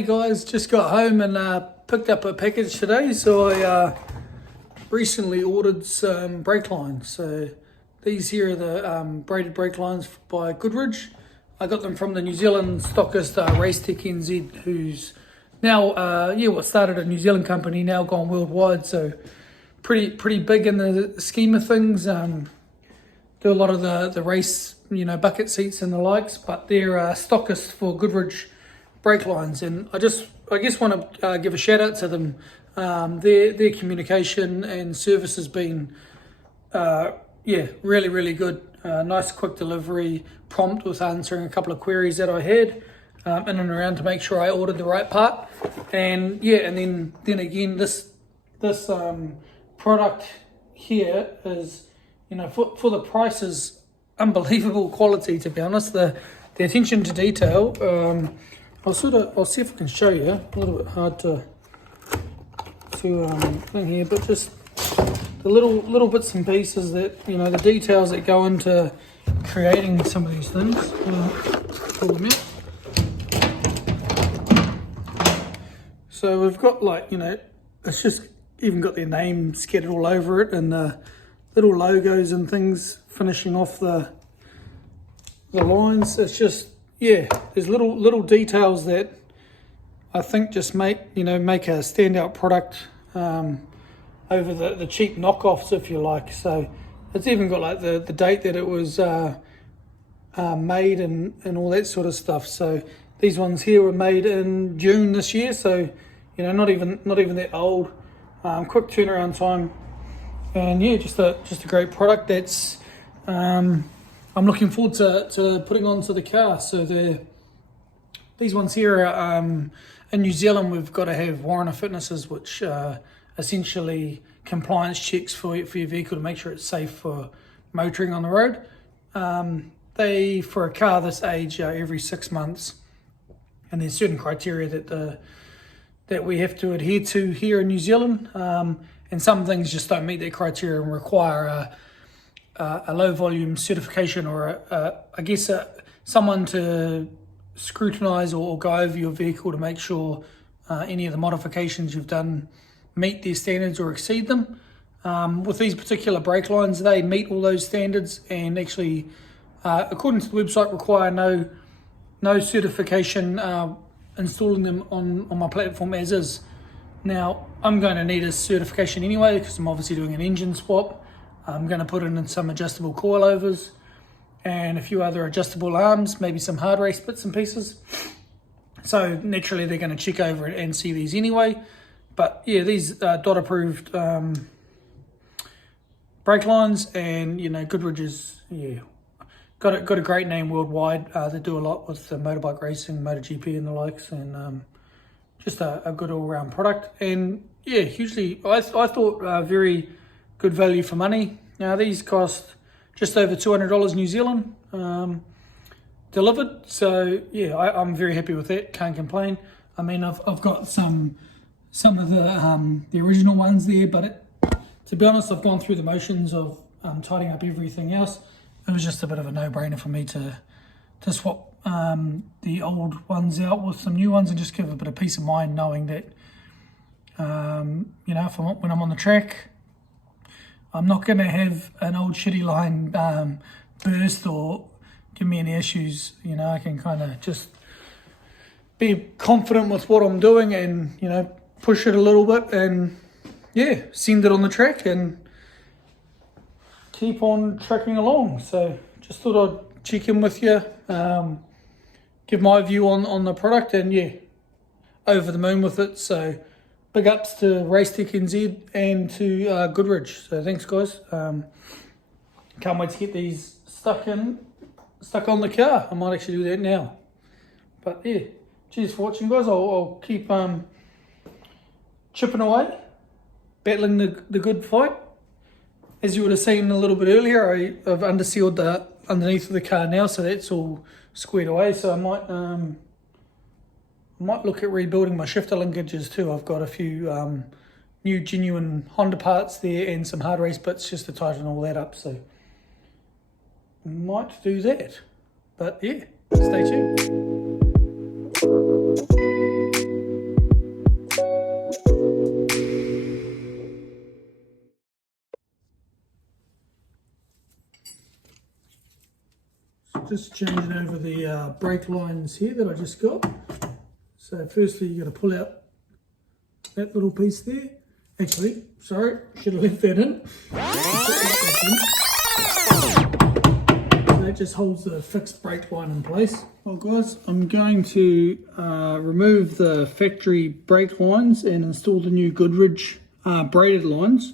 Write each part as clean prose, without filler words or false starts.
Hey guys, just got home and picked up a package today. So I recently ordered some brake lines. So these here are the braided brake lines by Goodridge. I got them from the New Zealand stockist Racetech NZ, who's now started a New Zealand company, now gone worldwide. So pretty big in the scheme of things. Do a lot of the race, bucket seats and the likes, but they're stockists for Goodridge brake lines, and I guess want to give a shout out to them. Their communication and service has been really good. Nice quick delivery, prompt with answering a couple of queries that I had in and around to make sure I ordered the right part. And then again, this product here is, for the price, is unbelievable quality, to be honest. The attention to detail. I'll see if I can show you. A little bit hard to thing here, but just the little bits and pieces that, the details that go into creating some of these things. Pull them out. So we've got it's just even got their name scattered all over it, and the little logos and things finishing off the lines. It's just, there's little details that I think just make a standout product over the cheap knockoffs, if you like. So it's even got the date that it was made and all that sort of stuff. So these ones here were made in June this year, so not even that old. Quick turnaround time, and just a great product that's I'm looking forward to putting onto the car. So these ones here are in New Zealand. We've got to have warrant of fitnesses, which essentially compliance checks for your vehicle to make sure it's safe for motoring on the road. They, for a car this age, every 6 months, and there's certain criteria that we have to adhere to here in New Zealand, and some things just don't meet that criteria and require a low volume certification, or someone to scrutinize or go over your vehicle to make sure any of the modifications you've done meet their standards or exceed them. With these particular brake lines, they meet all those standards, and actually, according to the website, require no certification installing them on my platform as is. Now, I'm going to need a certification anyway because I'm obviously doing an engine swap. I'm going to put in some adjustable coilovers and a few other adjustable arms, maybe some hard race bits and pieces. So naturally they're going to check over it and see these anyway. But these DOT approved brake lines, and Goodridge is got a great name worldwide. They do a lot with motorbike racing, MotoGP and the likes, and just a good all-round product. And hugely, I thought very good value for money. Now these cost just over $200 New Zealand delivered. So I'm very happy with that. Can't complain. I mean, I've got some of the original ones there, but to be honest, I've gone through the motions of tidying up everything else. It was just a bit of a no-brainer for me to swap the old ones out with some new ones and just give a bit of peace of mind knowing that when I'm on the track, I'm not going to have an old shitty line burst or give me any issues. I can kind of just be confident with what I'm doing and, push it a little bit and, send it on the track and keep on tracking along. So just thought I'd check in with you, give my view on the product, and, over the moon with it. So big ups to Racetech NZ and to Goodridge. So thanks, guys. Can't wait to get these stuck on the car. I might actually do that now. But cheers for watching, guys. I'll keep chipping away, battling the good fight. As you would have seen a little bit earlier, I've undersealed the underneath of the car now, so that's all squared away. So I might look at rebuilding my shifter linkages too. I've got a few new genuine Honda parts there and some hard race bits just to tighten all that up. So might do that. But stay tuned. just changing over the brake lines here that I just got. So firstly, you got to pull out that little piece there. Actually, sorry, should have left that in. So that just holds the fixed brake line in place. Well guys, I'm going to remove the factory brake lines and install the new Goodrich braided lines.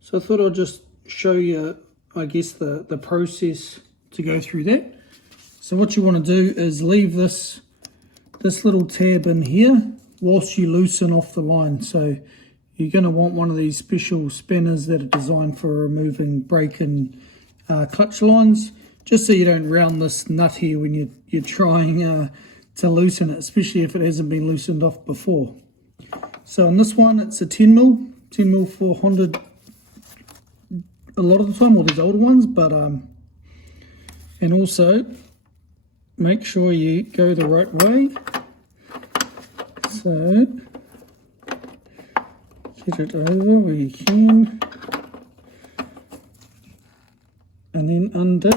So I thought I'd just show you, I guess, the process to go through that. So what you want to do is leave this little tab in here whilst you loosen off the line. So you're going to want one of these special spinners that are designed for removing brake and clutch lines, just so you don't round this nut here when you're trying to loosen it, especially if it hasn't been loosened off before. So on this one, it's a 10mm 400 a lot of the time, all these older ones, but and also make sure you go the right way. So get it over where you can, and then undo.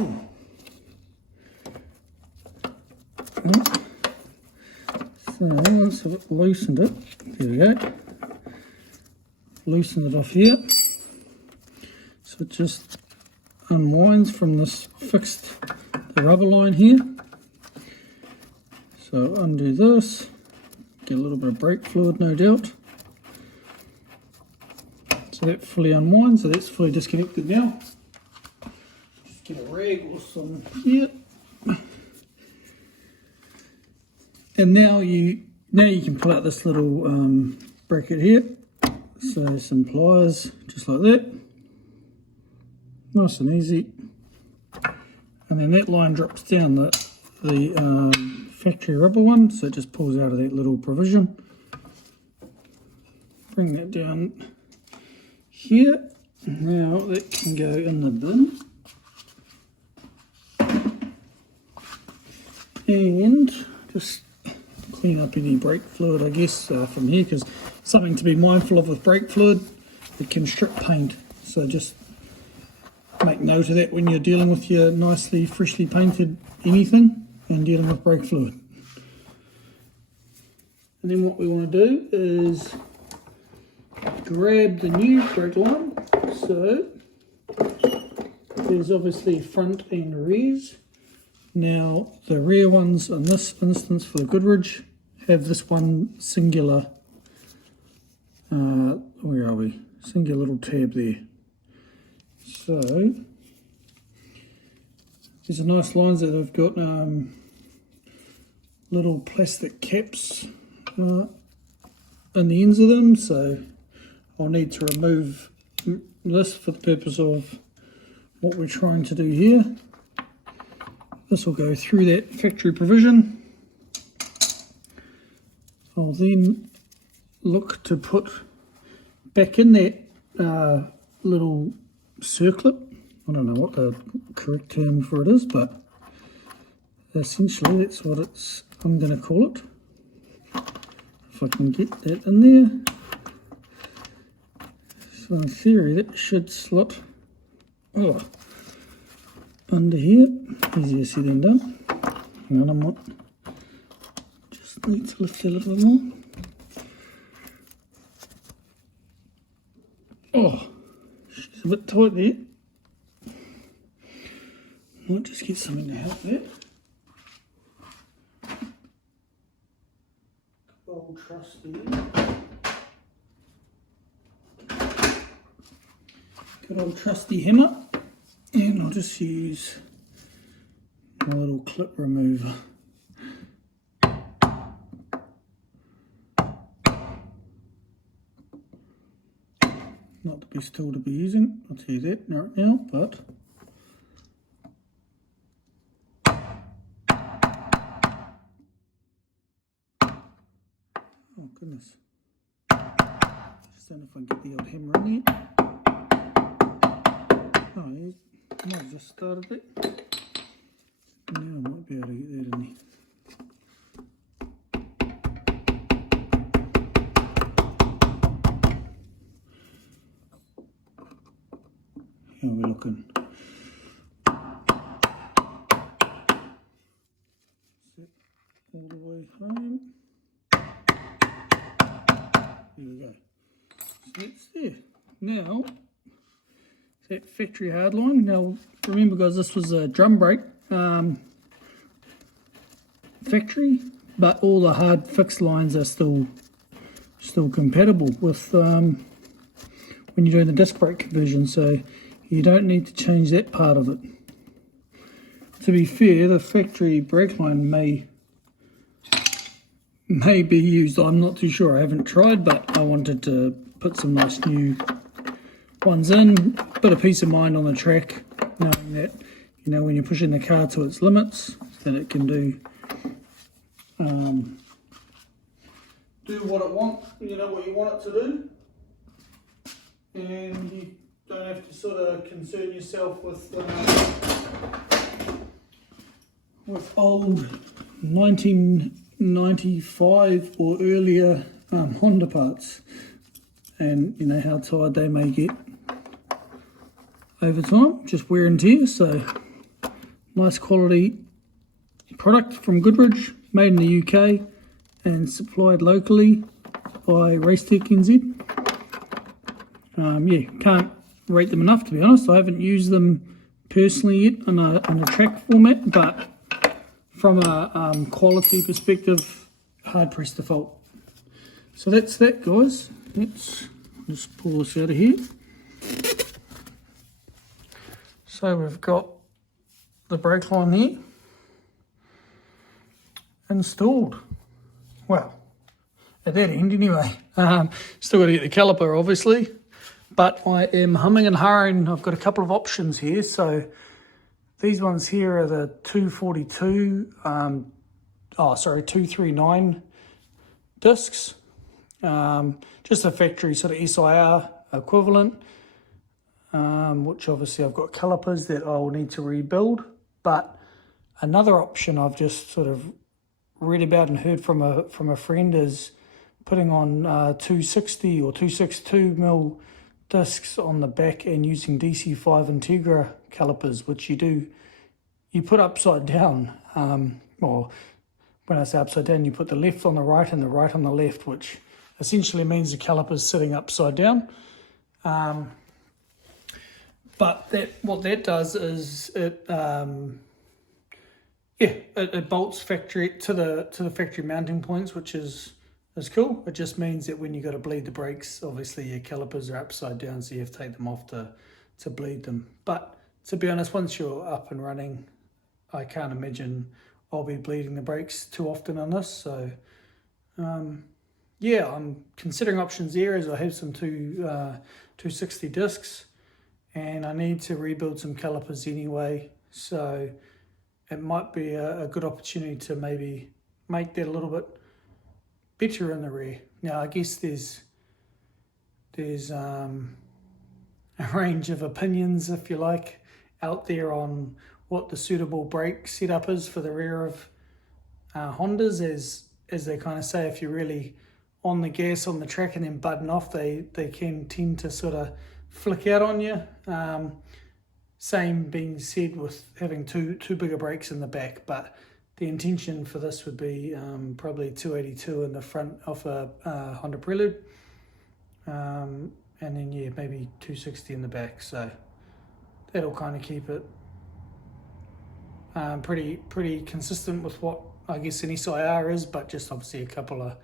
So once I've loosened it, there we go. Loosen it off here. So it just unwinds from this fixed the rubber line here. So undo this, get a little bit of brake fluid, no doubt. So that fully unwinds, so that's fully disconnected now. Just get a rag or some here. And now you can pull out this little bracket here. So some pliers, just like that. Nice and easy. And then that line drops down the factory rubber one, so it just pulls out of that little provision. Bring that down here. Now that can go in the bin. And just clean up any brake fluid, I guess, from here, because something to be mindful of with brake fluid, it can strip paint. So just make note of that when you're dealing with your nicely, freshly painted anything and dealing with brake fluid. And then what we want to do is grab the new brake line. So there's obviously front and rears. Now the rear ones in this instance for the Goodrich have this one singular, where are we? Singular little tab there. So these are nice lines that have got little plastic caps in the ends of them, so I'll need to remove this for the purpose of what we're trying to do here. This will go through that factory provision. I'll then look to put back in that little circlet. I don't know what the correct term for it is, but essentially that's what I'm going to call it. If I can get that in there. So in theory that should slot under here. Easier said than done. Hang on, I might just need to lift it a little bit more. Oh, she's a bit tight there. Might just get something to help that. Old trusty. Good old trusty hammer. And I'll just use my little clip remover. Not the best tool to be using, I'll tell you that right now, but oh goodness. Just don't know if I can get the old hammer in there. Oh, yeah. I might have just started it. Now I might be able to get that in there. How are we looking? So that's there. Now, that factory hardline. Now, remember guys, this was a drum brake factory, but all the hard fixed lines are still compatible with when you're doing the disc brake conversion, so you don't need to change that part of it. To be fair, the factory brake line may be used. I'm not too sure. I haven't tried, but I wanted to put some nice new ones in. Bit of peace of mind on the track, knowing that when you're pushing the car to its limits, that it can do what it wants. What you want it to do, and you don't have to sort of concern yourself with old 1995 or earlier Honda parts, and how tired they may get over time, just wear and tear. So nice quality product from Goodrich, made in the UK and supplied locally by Racetech NZ. Can't rate them enough, to be honest. I haven't used them personally yet in a track format, but from a quality perspective, hard pressed to fault. So that's that, guys. Let's just pull this out of here. So we've got the brake line there installed. Well, at that end anyway. Still got to get the caliper obviously, but I am humming and hawing. I've got a couple of options here. So these ones here are the 239 discs. Just a factory sort of SIR equivalent, which obviously I've got calipers that I'll need to rebuild. But another option I've just sort of read about and heard from a friend is putting on 260 or 262 mil discs on the back and using DC5 Integra calipers, which you put upside down. Or when I say upside down, you put the left on the right and the right on the left, which essentially means the caliper's sitting upside down. But what that does is it bolts factory to the factory mounting points, which is cool. It just means that when you got to bleed the brakes, obviously your calipers are upside down, so you have to take them off to bleed them. But to be honest, once you're up and running, I can't imagine I'll be bleeding the brakes too often on this. So I'm considering options there, as I have some 260 discs, and I need to rebuild some calipers anyway. So it might be a good opportunity to maybe make that a little bit better in the rear. Now, I guess there's a range of opinions, if you like, out there on what the suitable brake setup is for the rear of Hondas, as they kind of say, if you're really on the gas on the track and then button off, they can tend to sort of flick out on you. Same being said with having two bigger brakes in the back, but the intention for this would be probably 282 in the front of a Honda Prelude, and then maybe 260 in the back. So that'll kind of keep it pretty consistent with what I guess an SIR is, but just obviously a couple of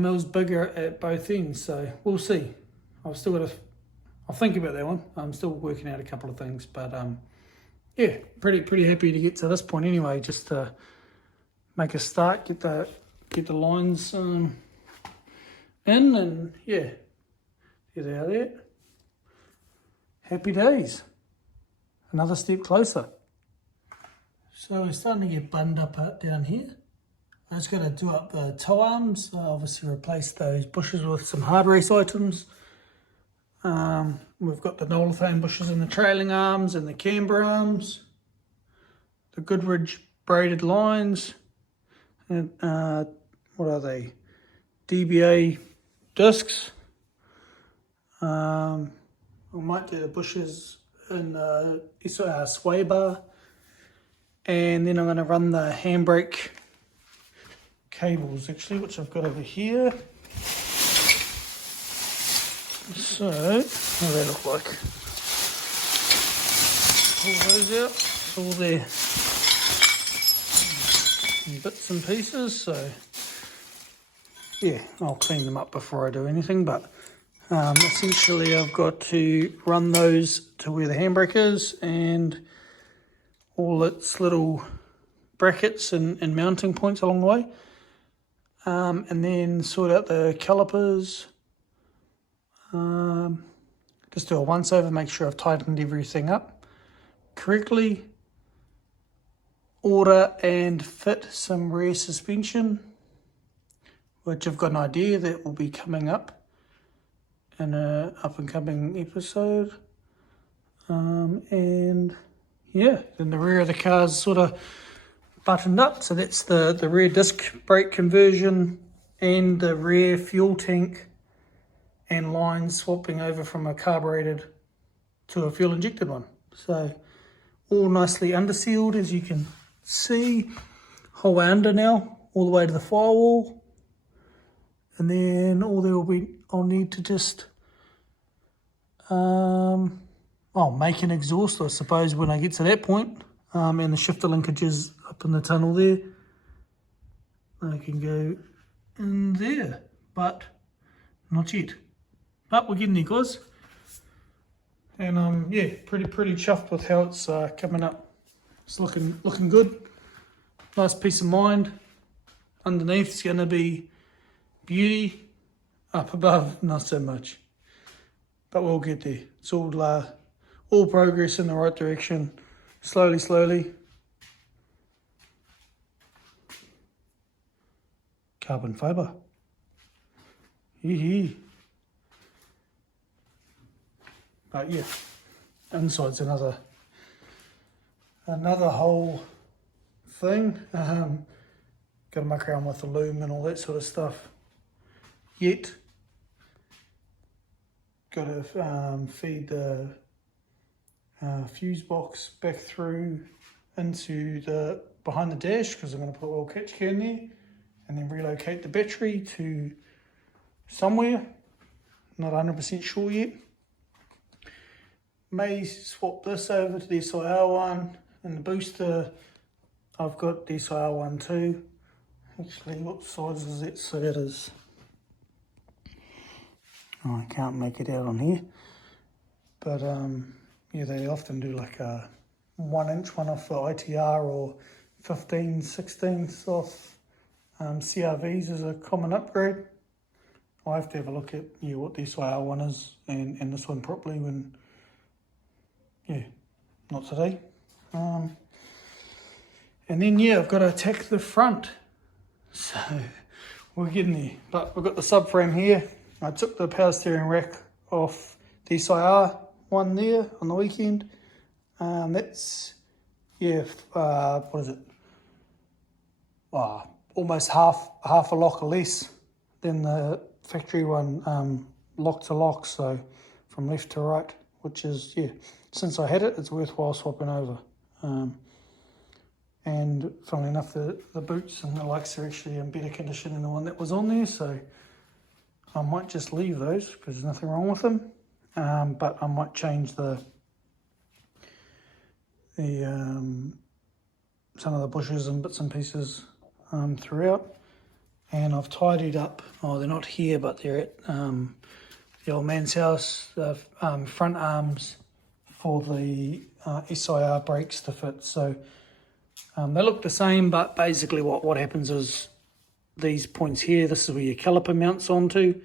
mils bigger at both ends. So we'll see. I'll think about that one. I'm still working out a couple of things, but pretty happy to get to this point anyway. Just to make a start, get the lines in, and get out there. Happy days. Another step closer. So we're starting to get buttoned up down here. I just got to do up the toe arms. Obviously replace those bushes with some hard race items. We've got the Nolathane bushes in the trailing arms and the camber arms. The Goodrich braided lines. And what are they? DBA discs. I might do the bushes in sway bar. And then I'm going to run the handbrake cables, actually, which I've got over here. So, what do they look like? Pull those out. It's all there. Bits and pieces, so yeah, I'll clean them up before I do anything, but essentially I've got to run those to where the handbrake is and all its little brackets and mounting points along the way, and then sort out the calipers, just do a once over, make sure I've tightened everything up correctly, order and fit some rear suspension, which I've got an idea that will be coming up in a up and coming episode, and yeah, then the rear of the car's sort of buttoned up, so that's the rear disc brake conversion and the rear fuel tank and lines swapping over from a carbureted to a fuel injected one. So all nicely under sealed, as you can see, whole way under now, all the way to the firewall. And then all there will be, I'll need to just make an exhaust, I suppose, when I get to that point. And the shifter linkages up in the tunnel there, I can go in there, but not yet. But we're getting there, guys. And yeah, pretty chuffed with how it's coming up. It's looking good. Nice peace of mind. Underneath's going to be beauty. Up above, not so much. But we'll get there. It's all progress in the right direction. Slowly. Carbon fibre. But yeah, inside's another whole thing. Got to muck around with the loom and all that sort of stuff. Yet, got to feed the fuse box back through into the behind the dash, because I'm going to put a little catch can there, and then relocate the battery to somewhere. Not 100% sure yet. May swap this over to the SIR one, and the booster I've got the SIR one too. Actually, what size is it? So it is, I can't make it out on here, but yeah, they often do like a 1 inch one off the ITR, or 15/16 off CRVs as a common upgrade. I'll have to have a look at what the SIR one is and this one properly when, not today. And then I've got to attack the front. So we're getting there. But we've got the subframe here. I took the power steering rack off the SIR one there on the weekend. That's, what is it? Almost half a lock or less than the factory one, lock to lock, so from left to right, which is, since I had it, it's worthwhile swapping over. And funnily enough, the boots and the likes are actually in better condition than the one that was on there, so I might just leave those because there's nothing wrong with them. But I might change some of the bushes and bits and pieces throughout. And I've tidied up, they're not here, but they're at the old man's house, the front arms for the SIR brakes to fit. So they look the same, but basically what happens is these points here, this is where your caliper mounts onto.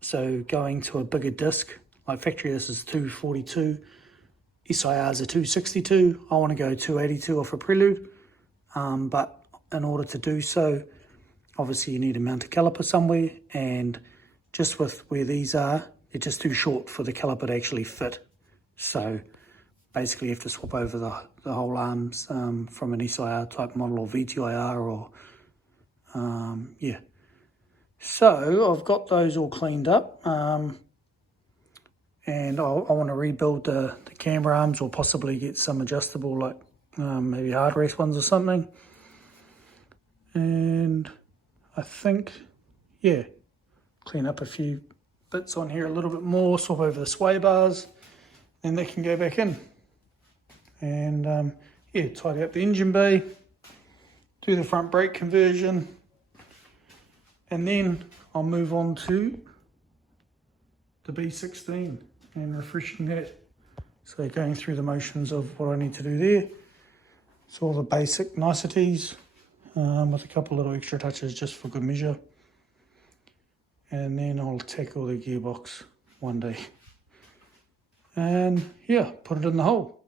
So going to a bigger disc, like factory, this is 242, SIRs are 262. I want to go 282 off a Prelude, but in order to do so, obviously you need to mount a caliper somewhere, and just with where these are, they're just too short for the caliper to actually fit. So basically you have to swap over the whole arms from an SIR type model or VTIR or, So I've got those all cleaned up, and I want to rebuild the camber arms, or possibly get some adjustable, like maybe hard rest ones or something. And I think, clean up a few bits on here a little bit more, swap over the sway bars, then they can go back in. And yeah, tidy up the engine bay, do the front brake conversion, and then I'll move on to the B16 and refreshing that. So going through the motions of what I need to do there. So all the basic niceties with a couple little extra touches just for good measure. And then I'll tackle the gearbox one day. And yeah, put it in the hole.